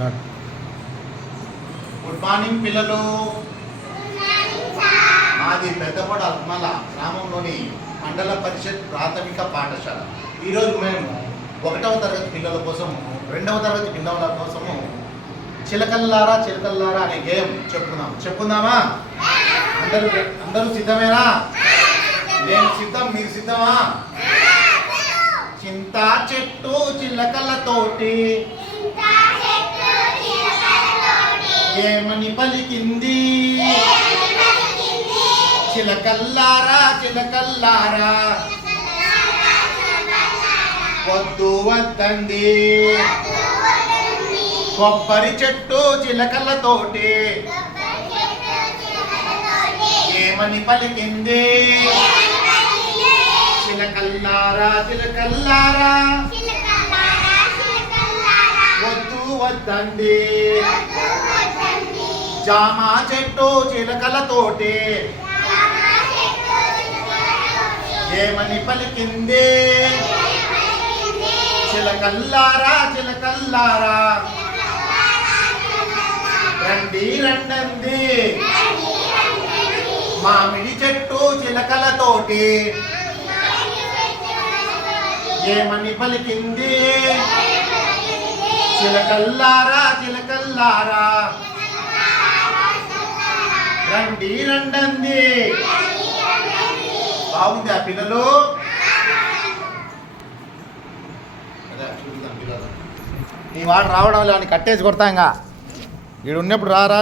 Good morning పిల్లలు. మాది పెద్దపడ అల్మల గ్రామంలోని మండల పరిషత్ ప్రాథమిక పాఠశాల. ఈరోజు మేము 1వ తరగతి పిల్లల కోసము 2వ తరగతి పిల్లల కోసము చిలకల్లారా చిలకల్లారా అనే గేమ్ చెప్పుకుందామా? అందరూ సిద్ధమేనా? నేను సిద్ధం, మీరు సిద్ధమా? చింతా చెట్టు చిలకలతోటి ఏమని పలికింది? చిలకల్లారా చిలకల్లారా వద్దు వద్దండి. కొబ్బరి చెట్టు చిలకలతోటి ఏమని పలికింది? చిలకల్లారా చిలకల్లారా వద్దు వద్దండి. జామ చెట్టు చిలకలతోటి ఏమని పలికింది? చిలకల్లారా చిలకల్లారా రండి రండంది. మామిడి చెట్టు చిలకలతోటి ఏమని పలికింది? చిలకల్లారా చిలకల్లారా రండి రండంది. బాగుంది ఆ పిల్లలు? నీ వాడు రావడం లేని కట్టేసి కొడతా. ఇంకా వీడు ఉన్నప్పుడు రారా.